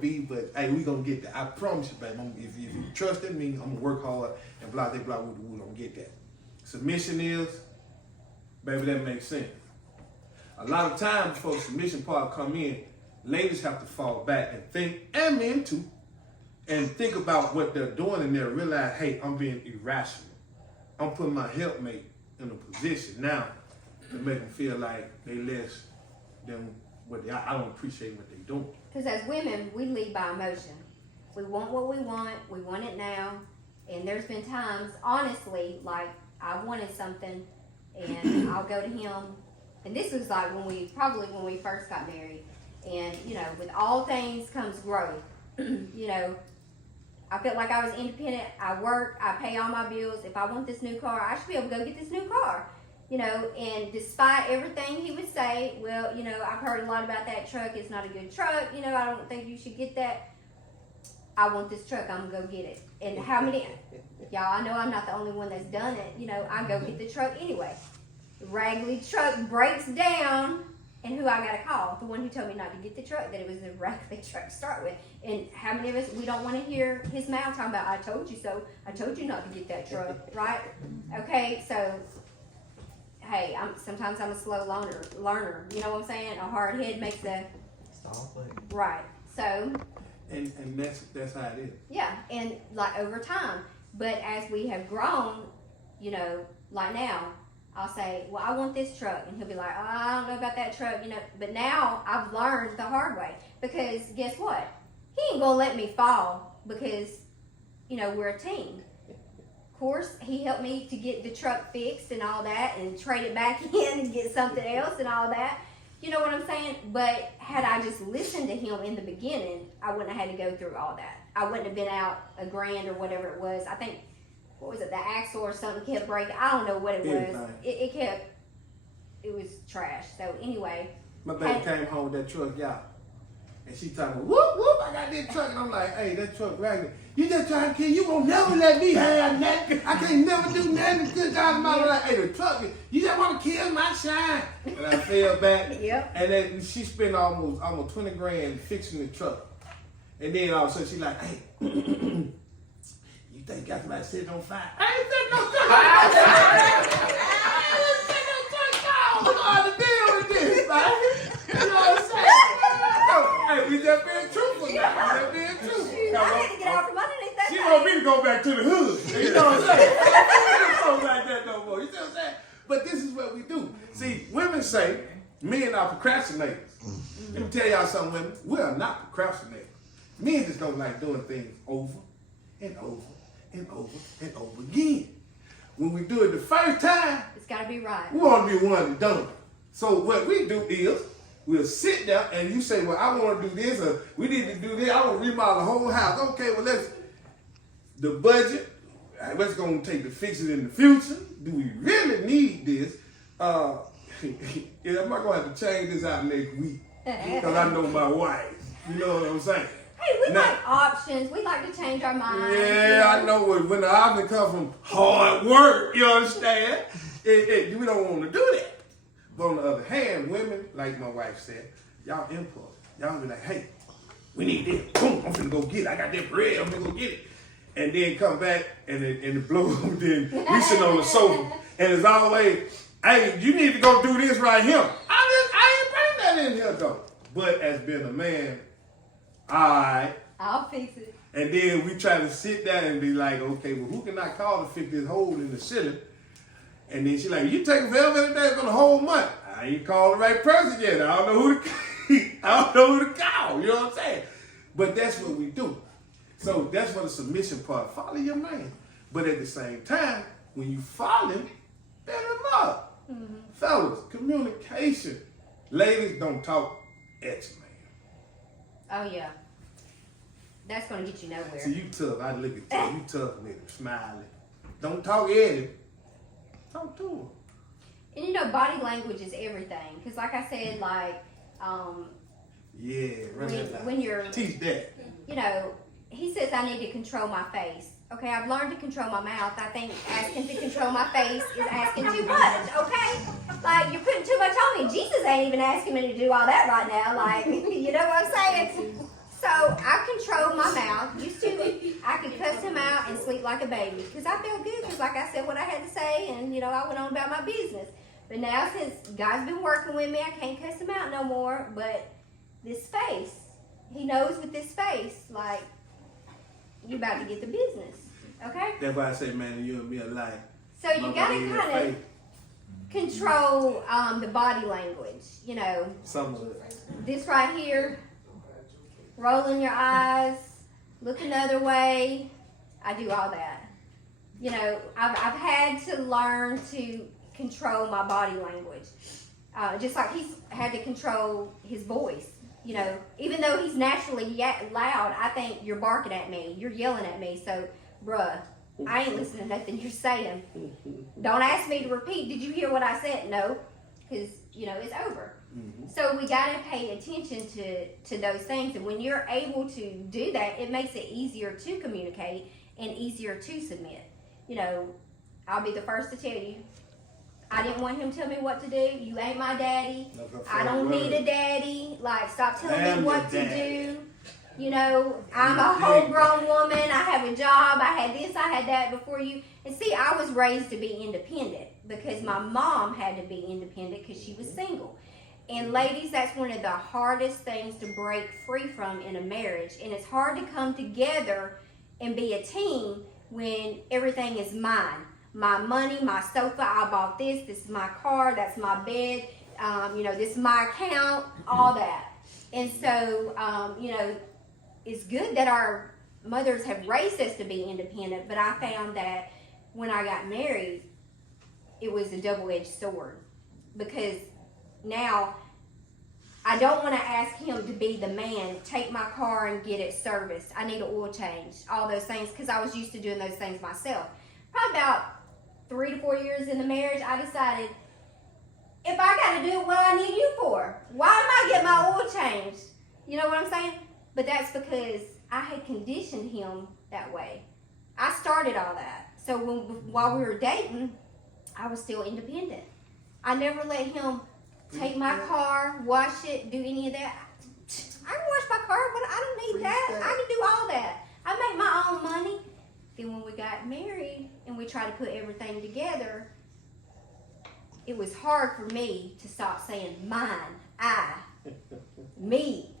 be, but hey, we gonna get that. I promise you, baby. If you trust in me, I'm gonna work hard and blah, blah, blah, we gonna get that. Submission is, baby, that makes sense. A lot of times before the submission part come in, ladies have to fall back and think, and men too, and think about what they're doing and they'll realize, hey, I'm being irrational. I'm putting my helpmate in a position now to make them feel like they less than what they, I don't appreciate what they're doing. Because as women, we lead by emotion. We want what we want it now. And there's been times, honestly, like I wanted something and I'll go to him. And this was like when we first got married. And, you know, with all things comes growth. You know, I felt like I was independent. I work, I pay all my bills. If I want this new car, I should be able to go get this new car. You know, and despite everything he would say, well, you know, I've heard a lot about that truck. It's not a good truck. You know, I don't think you should get that. I want this truck. I'm going to go get it. And how many, y'all, I know I'm not the only one that's done it. You know, I go get the truck anyway. The raggedy truck breaks down. And who I got to call? The one who told me not to get the truck, that it was a raggedy truck to start with. And how many of us, we don't want to hear his mouth talking about, I told you so. I told you not to get that truck, right? Okay, so, hey, sometimes I'm a slow learner. You know what I'm saying? A hard head makes a... Right. So... And that's how it is. Yeah, and like over time. But as we have grown, you know, like now, I'll say, well, I want this truck. And he'll be like, oh, I don't know about that truck, you know. But now I've learned the hard way. Because guess what? He ain't going to let me fall because, you know, we're a team. Of course, he helped me to get the truck fixed and all that and trade it back in and get something else and all that. You know what I'm saying? But had I just listened to him in the beginning, I wouldn't have had to go through all that. I wouldn't have been out $1,000 or whatever it was. I think, what was it, the axle or something kept breaking. I don't know what it was. It was trash. So anyway. My baby came home with that truck, y'all. And she talking about, whoop, whoop, I got this truck. And I'm like, hey, that truck raggedy. You just trying to kill, you won't never let me have nothing. I can't never do nothing good out of my life. Like, hey, the truck, you just want to kill my shine. And I fell back. Yep. And then she spent almost $20,000 fixing the truck. And then all of a sudden she like, hey, you think got somebody sitting on fire? I ain't set no truck. I ain't set no truck. We're going to deal with this, man. You know what I'm saying? Hey, we just being truthful. Yeah. We just being truthful. I had to get out from underneath that She thing. want me to go back to the hood. You know what I'm saying? I don't like that no more. You see what I'm saying? But this is what we do. See, women say men are procrastinators. Let me tell y'all something, women. We are not procrastinators. Men just don't like doing things over and over and over and over again. When we do it the first time, It's got to be right. we want to be one and done. So what we do is, we'll sit there and you say, well, I want to do this, or we need to do this. I want to remodel the whole house. Okay, well, the budget, what's going to take to fix it in the future? Do we really need this? I'm not going to have to change this out next week because I know my wife. You know what I'm saying? Hey, we like options. We like to change our minds. Yeah, I know when the option comes from hard work, you understand? We don't want to do that. But on the other hand, women, like my wife said, y'all impulse. Y'all be like, hey, we need this. Boom, I'm finna go get it. I got that bread, I'm finna go get it. And then come back and it blows. Then we sit on the sofa. And it's always, hey, you need to go do this right here. I ain't bring that in here though. But as being a man, I'll fix it. and then we try to sit down and be like, okay, well, who can I call to fix this hole in the ceiling? And then she like, you taking forever and that's gonna whole month. I ain't called the right person yet. I don't know who to call. You know what I'm saying? But that's what we do. So that's what the submission part. Follow your man. But at the same time, when you follow him, let him up. Mm-hmm. Fellas, communication. Ladies, don't talk at your man. Oh, yeah. That's going to get you nowhere. See, you tough. I look at you. You tough with him, smiling. Don't talk at him. Talk to him. And you know, body language is everything. Because like I said, like, yeah, when you're, teach that. You know, he says I need to control my face. Okay, I've learned to control my mouth. I think asking to control my face is asking too much, okay? Like, you're putting too much on me. Jesus ain't even asking me to do all that right now. Like, you know what I'm saying? So I sleep like a baby because I felt good because, like I said, what I had to say, and you know, I went on about my business. But now, since God's been working with me, I can't cuss him out no more. But this face, he knows with this face, like, you about to get the business, okay? That's why I say, man, you and me alike. So you gotta kind of control the body language. You know, Some of it. this right here, rolling your eyes, looking the other way. I do all that. You know, I've had to learn to control my body language. Just like he's had to control his voice. You know, even though he's naturally loud, I think you're barking at me, you're yelling at me. So, bruh, I ain't listening to nothing you're saying. Don't ask me to repeat. Did you hear what I said? No, because you know it's over. So we got to pay attention to those things, and when you're able to do that, it makes it easier to communicate and easier to submit. You know, I'll be the first to tell you, I didn't want him to tell me what to do. You ain't my daddy. I don't need a daddy. Like, stop telling me what to do. You know, I'm a whole grown woman. I have a job. I had this, I had that before you. And see, I was raised to be independent because my mom had to be independent because she was single. And ladies, that's one of the hardest things to break free from in a marriage. And it's hard to come together and be a team when everything is mine. My money, my sofa, I bought this is my car, that's my bed, you know, this is my account, all that. And so, you know, it's good that our mothers have raised us to be independent, but I found that when I got married, it was a double-edged sword because now I don't want to ask him to be the man, take my car and get it serviced. I need an oil change, all those things, because I was used to doing those things myself. Probably about 3 to 4 years in the marriage, I decided, if I got to do it, what I need you for? Why am I getting my oil changed? You know what I'm saying? But that's because I had conditioned him that way. I started all that. So while we were dating, I was still independent. I never let him take my car, wash it, do any of that. I can wash my car, but I don't need that. I can do all that. I make my own money. Then when we got married and we tried to put everything together, it was hard for me to stop saying mine, I, me.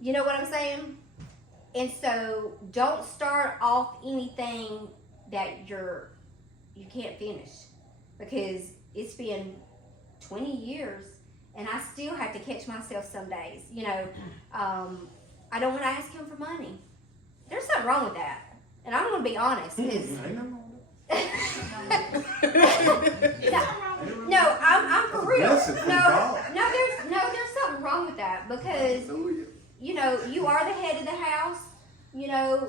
You know what I'm saying? And so don't start off anything that you can't finish, because it's been 20 years and I still have to catch myself some days. You know, I don't want to ask him for money. There's something wrong with that. And I'm going to be honest. No, I'm for real. There's something wrong with that because, you know, you are the head of the house, you know,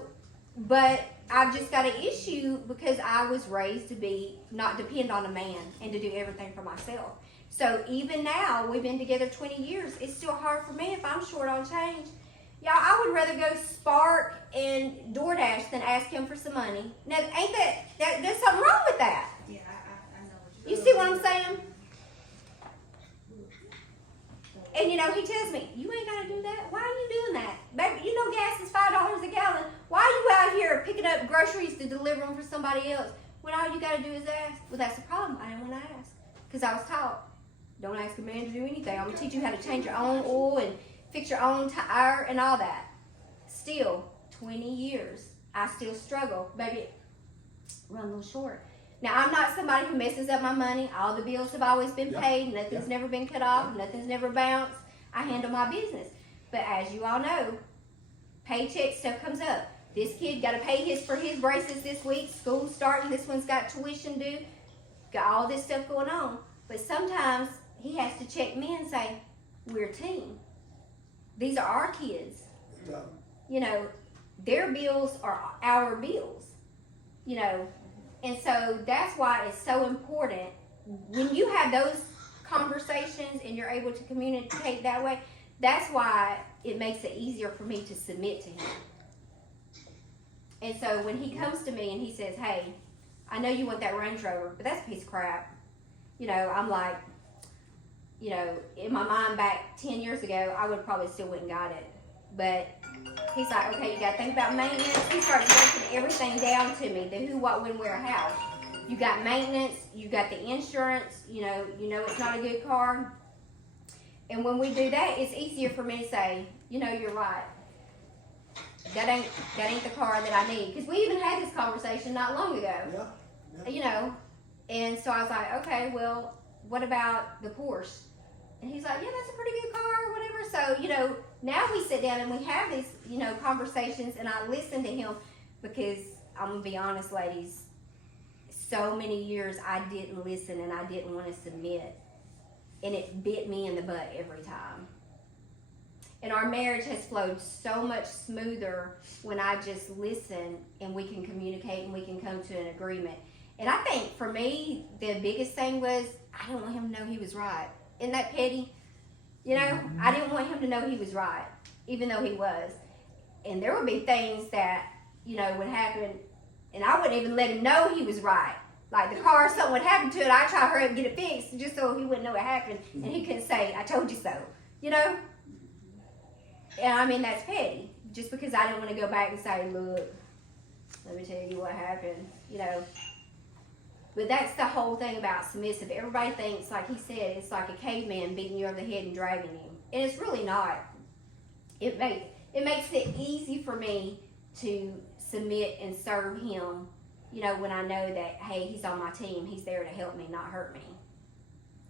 but I've just got an issue because I was raised to not depend on a man and to do everything for myself. So even now, we've been together 20 years, it's still hard for me if I'm short on change. Y'all, I would rather go Spark and DoorDash than ask him for some money. Now, ain't that there's something wrong with that? Yeah, I know. You see what I'm saying? And you know, he tells me, you ain't gotta do that. Why are you doing that? Baby, you know gas is $5 a gallon. Why are you out here picking up groceries to deliver them for somebody else when all you gotta do is ask? Well, that's the problem. I didn't want to ask because I was taught, don't ask a man to do anything. I'm gonna teach you how to change your own oil and fix your own tire and all that. Still, 20 years, I still struggle. Baby, run a little short. Now, I'm not somebody who messes up my money. All the bills have always been paid. Nothing's never been cut off. Nothing's never bounced. I handle my business. But as you all know, paycheck stuff comes up. This kid got to pay for his braces this week. School's starting. This one's got tuition due. Got all this stuff going on. But sometimes he has to check me and say, we're a team. These are our kids. You know, their bills are our bills. You know, and so that's why it's so important when you have those conversations and you're able to communicate that way. That's why it makes it easier for me to submit to him. And so when he comes to me and he says, hey, I know you want that Range Rover, but that's a piece of crap. You know, I'm like, you know, in my mind back 10 years ago, I would probably still went and got it. But he's like, okay, you gotta think about maintenance. He starts breaking everything down to me, the who, what, when, where, how. You got maintenance, you got the insurance, you know it's not a good car. And when we do that, it's easier for me to say, you're right. That ain't the car that I need. Because we even had this conversation not long ago. Yeah. And so I was like, okay, well, what about the Porsche? And he's like, yeah, that's a pretty good car or whatever. So, now we sit down and we have these, conversations, and I listen to him because I'm going to be honest, ladies, so many years I didn't listen and I didn't want to submit. And it bit me in the butt every time. And our marriage has flowed so much smoother when I just listen and we can communicate and we can come to an agreement. And I think for me, the biggest thing was I didn't want him to know he was right. Isn't that petty? I didn't want him to know he was right, even though he was. And there would be things that, would happen, and I wouldn't even let him know he was right. Like the car, something would happen to it, I'd try to hurry up and get it fixed just so he wouldn't know it happened, and he couldn't say, I told you so, And I mean, that's petty, just because I didn't want to go back and say, look, let me tell you what happened, But that's the whole thing about submissive. Everybody thinks, like he said, it's like a caveman beating you over the head and dragging you. And it's really not. It makes it easy for me to submit and serve him, when I know that, hey, he's on my team. He's there to help me, not hurt me.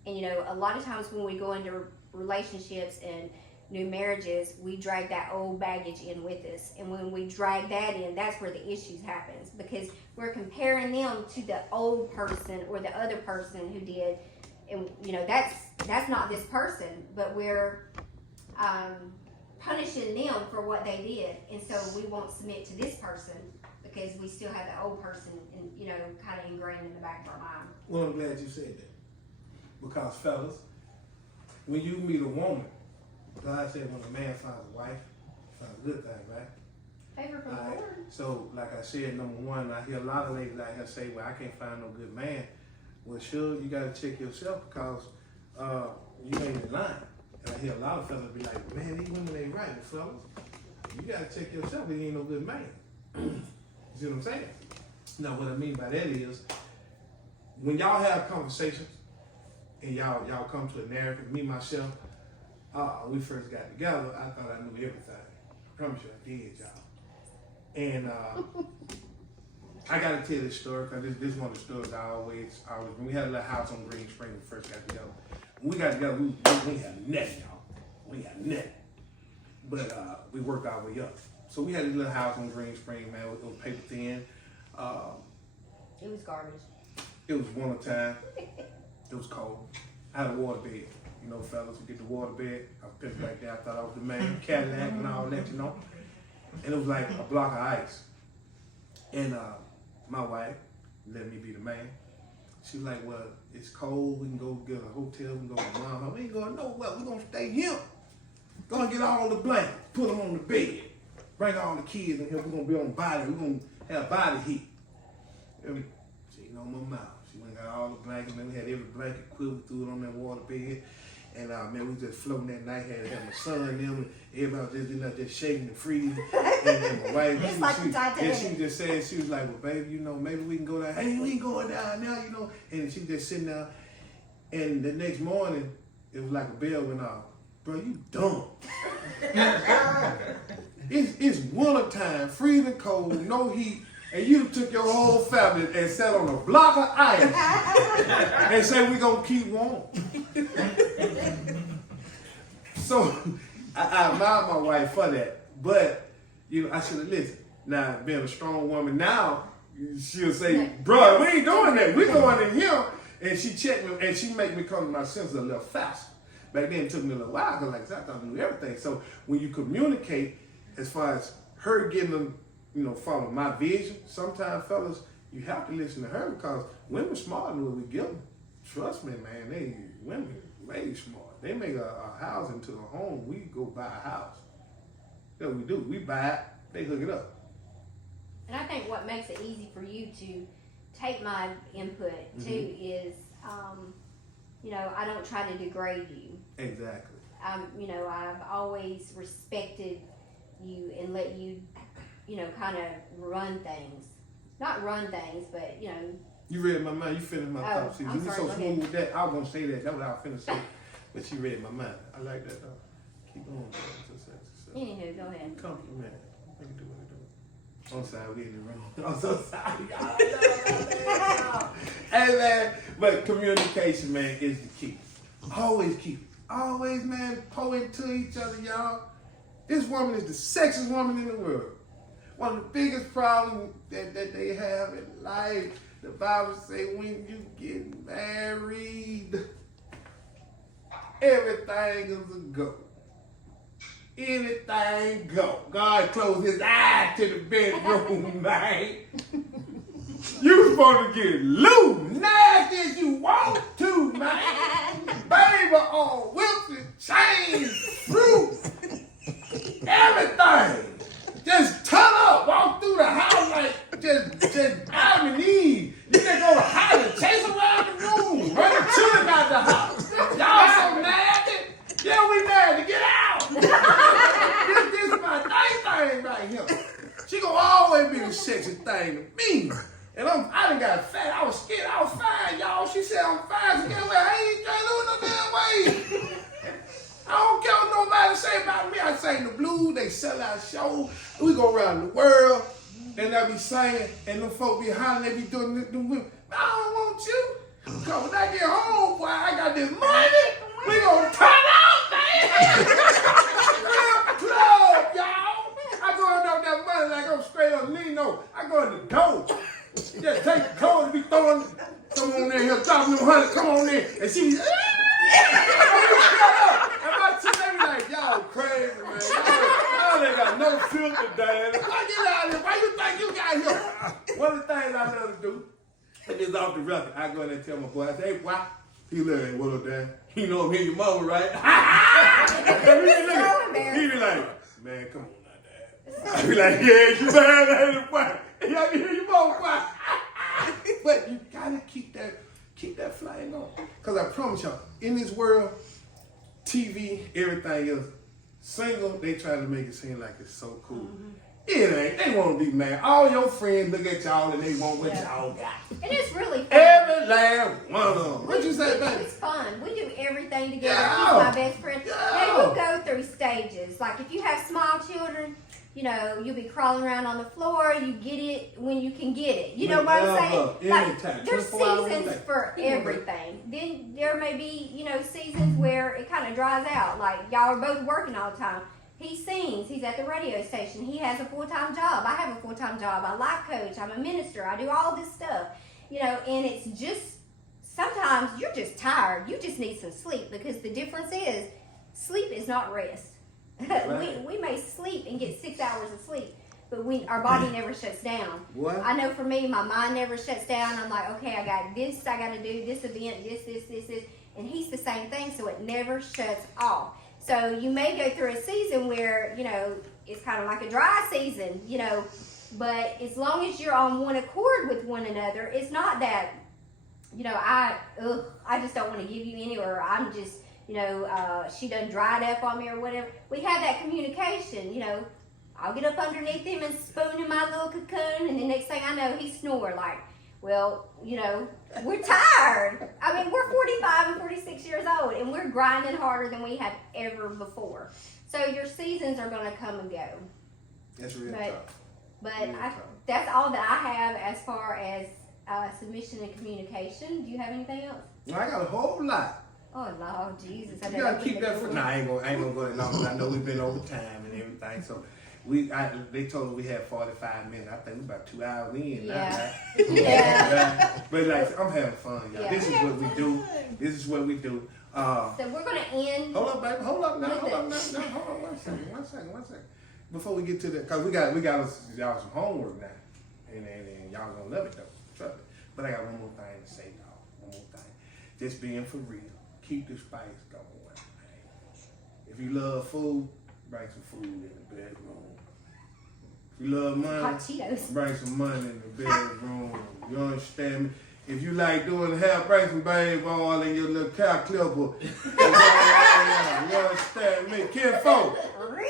And, a lot of times when we go into relationships and new marriages, we drag that old baggage in with us. And when we drag that in, that's where the issues happens, because we're comparing them to the old person or the other person who did. And, that's not this person, but we're punishing them for what they did. And so we won't submit to this person because we still have the old person, kind of ingrained in the back of our mind. Well, I'm glad you said that. Because, fellas, when you meet a woman, God said when a man finds a wife, finds a good thing, right? Favor from the Lord. So, like I said, number one, I hear a lot of ladies out here say, well, I can't find no good man. Well, sure, you got to check yourself because you ain't in line. And I hear a lot of fellas be like, man, these women ain't right. Well, fellas, you got to check yourself. He ain't no good man. You see what I'm saying? Now, what I mean by that is, when y'all have conversations and y'all come to a narrative, me, myself, we first got together, I thought I knew everything. I promise you I did, y'all. And I got to tell this story because this is one of the stories I always, when we had a little house on Green Spring when we first got together. When we got together, we had nothing, y'all. We had nothing. But we worked our way up. So we had a little house on Green Spring, man. It was paper thin. It was garbage. It was winter time. It was cold. I had a water bed. Fellas, we get the water bed. I was pimping back there. I thought I was the man, Cadillac and all that, And it was like a block of ice. And my wife let me be the man. She was like, well, it's cold. We can go get a hotel. We can go to mom. We ain't going nowhere. We're going to stay here. Gonna get all the blankets, put them on the bed. Bring all the kids in here. We're going to be on body. We're going to have body heat. She ain't on my mouth. She went and got all the blankets. Man, we had every blanket quivered through it on that water bed. And man, we just floating that night. Had my son and them. And everybody was just, just shaking and freezing. And my wife, she just said, she was like, well, baby, maybe we can go down. Hey, we ain't going down now, And she just sitting there. And the next morning, it was like a bell went off. Bro, you dumb. It's winter time, freezing cold, no heat. And you took your whole family and sat on a block of ice and say we gonna keep warm. So I admire my wife for that, but I should have listened. Now being a strong woman now, she'll say, "Bro, we ain't doing that. We going in here." And she checked me and she make me come to my senses a little faster. Back then it took me a little while because like I thought I knew everything. So when you communicate, as far as her getting them. Follow my vision. Sometimes, fellas, you have to listen to her because women smart in what we give them. Trust me, man. Women way smart. They make a house into a home. We go buy a house. That's what we do. We buy it. They hook it up. And I think what makes it easy for you to take my input too is, I don't try to degrade you. Exactly. I've always respected you and let you, kind of run things. Not run things, but You read my mind. You finished my thought. See, I'm you sorry, so go smooth ahead. with that. I was gonna say that. That's what I was finna say. But you read my mind. I like that though. Keep going. Anywho, go ahead. Compliment. Make it do what it do. I'm sorry, we in the room. I'm so sorry, y'all. Hey man, but communication, man, is the key. Always keep it. Always, man, poet to each other, y'all. This woman is the sexiest woman in the world. One of the biggest problems that they have in life, the Bible say when you get married, everything is a go. Anything go. God closed his eye to the bedroom, man. You supposed to get loose, nasty as you want to, man. Baby on whips and chains, fruits, everything. Just turn up, walk through the house like just Adam and Eve. You can go to hide and chase around the room, run the children out the house. Y'all so nasty. Yeah, we nasty. Get out. this is my thing right here. She gonna always be the sexy thing to me. And I done got fat. I was scared. I was fine, y'all. She said I'm fine. So guess what? I ain't trying to lose no damn weight. I don't care what nobody say about me. I sing the blues. They sell out shows. We go around the world. And I be singing. And them folk be hollering. They be doing them. I don't want you. Cause when I get home, boy, I got this money. We gonna turn out, man. Real club, y'all. I go in that money like I'm straight up Nino. I go in the dope. Just take the clothes and be throwing, come on in here, dropping them 100, come on in. And she be, and my chick, they be like, y'all crazy, man. Y'all ain't got no filter, Dad. I get out of here. Why you think you got here? One of the things I love to do, and it's off the record, I go in there and tell my boy, I say, hey, boy, he look, hey, what up, Dad? You know I'm here, your mama, right? He be like, man, come on now, Dad. I be like, yeah, you bad, ain't it, boy? Y'all can hear your mama, boy. But you gotta keep that flame on. Cause I promise y'all, in this world, TV, everything else, single, they try to make it seem like it's so cool. Mm-hmm. It ain't. They won't be mad. All your friends look at y'all and they want what y'all got. And it's really fun. Every last one of them. What you say, baby? It's fun. We do everything together. Yeah. He's my best friend. Yeah. Now, you go through stages. Like if you have small children, you'll be crawling around on the floor. You get it when you can get it. You know what I'm saying? Like, there's seasons for everything. Then there may be, seasons where it kind of dries out. Like y'all are both working all the time. He sings. He's at the radio station. He has a full-time job. I have a full-time job. I life coach. I'm a minister. I do all this stuff. And it's just, sometimes you're just tired. You just need some sleep because the difference is sleep is not rest. Right. we may sleep and get 6 hours of sleep, but our body never shuts down. What? I know for me, my mind never shuts down. I'm like, okay, I got this, I got to do this event, this. And he's the same thing, so it never shuts off. So you may go through a season where, it's kind of like a dry season, but as long as you're on one accord with one another, it's not that, I just don't want to give you any, or I'm just, she done dried up on me or whatever. We have that communication, I'll get up underneath him and spoon in my little cocoon, and the next thing I know, he snore like, well, we're tired. I mean, we're 45 and 46 years old, and we're grinding harder than we have ever before. So your seasons are going to come and go. That's real tough. But that's all that I have as far as submission and communication. Do you have anything else? Well, I got a whole lot. Oh, Lord Jesus. You gotta keep that for. Nah, I ain't gonna go that long because I know we've been over time and everything. So they told us we had 45 minutes. I think we about 2 hours in. Yeah. Now, Yeah. But like, I'm having fun, y'all. Yeah. This is what we do. This is what we do. So we're gonna end. Hold up, baby. Hold up now. Hold on. One second. Before we get to that, cause we got y'all some homework now, and y'all gonna love it though. Trust me. But I got one more thing to say, y'all. One more thing. Just being for real. Keep the spice going, man. If you love food, bring some food in the bedroom. If you love money, Hot Cheetos. bring some money in the bedroom. You understand me? If you like doing hair, bring some baby oil in your little cow clipper. You understand me? Kinfolk.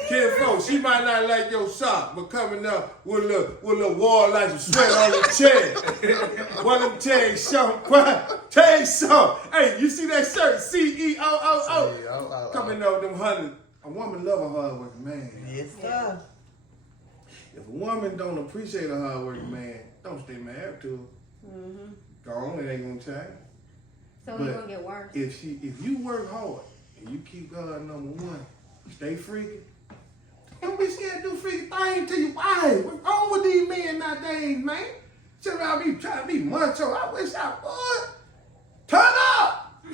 Kid folks, she might not like your sock, but coming up with a little wall like some sweat on your chest. One of them tell you something. Tell you something. Hey, you see that shirt? CEO. Coming up with them 100. A woman love a hard working man. Yes, sir. If a woman don't appreciate a hard working man, don't stay married to her. Mm-hmm. Go on, it ain't gonna change. So But it's gonna get worse. If you work hard and you keep God number one, stay freaking. Don't be scared to do freaky things to your wife. What's wrong with these men nowadays, man? Sit around me trying to be macho. I wish I would. Turn up.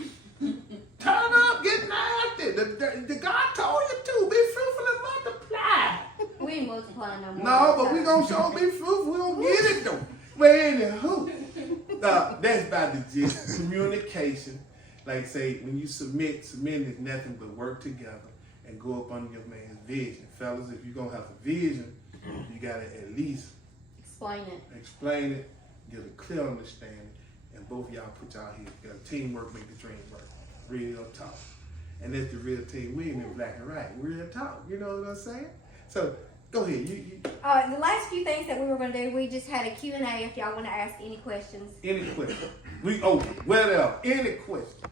Turn up, get nasty. The God told you to. Be fruitful and multiply. We ain't multiplying no more. No, but we gonna show be fruitful. We gonna get it though. But anywho, that's about the gist. Communication. Like say, when you submitting is nothing but work together and go up under your man's vision. Fellas, if you're gonna have a vision, you gotta at least Explain it. get a clear understanding, and both of y'all put y'all heads together. Teamwork make the dream work. Real talk. And that's the real team. We ain't in black and white. Real talk. You know what I'm saying? So go ahead. You The last few things that we were gonna do, we just had a Q&A if y'all want to ask any questions. any question? We open. Where else? Any question?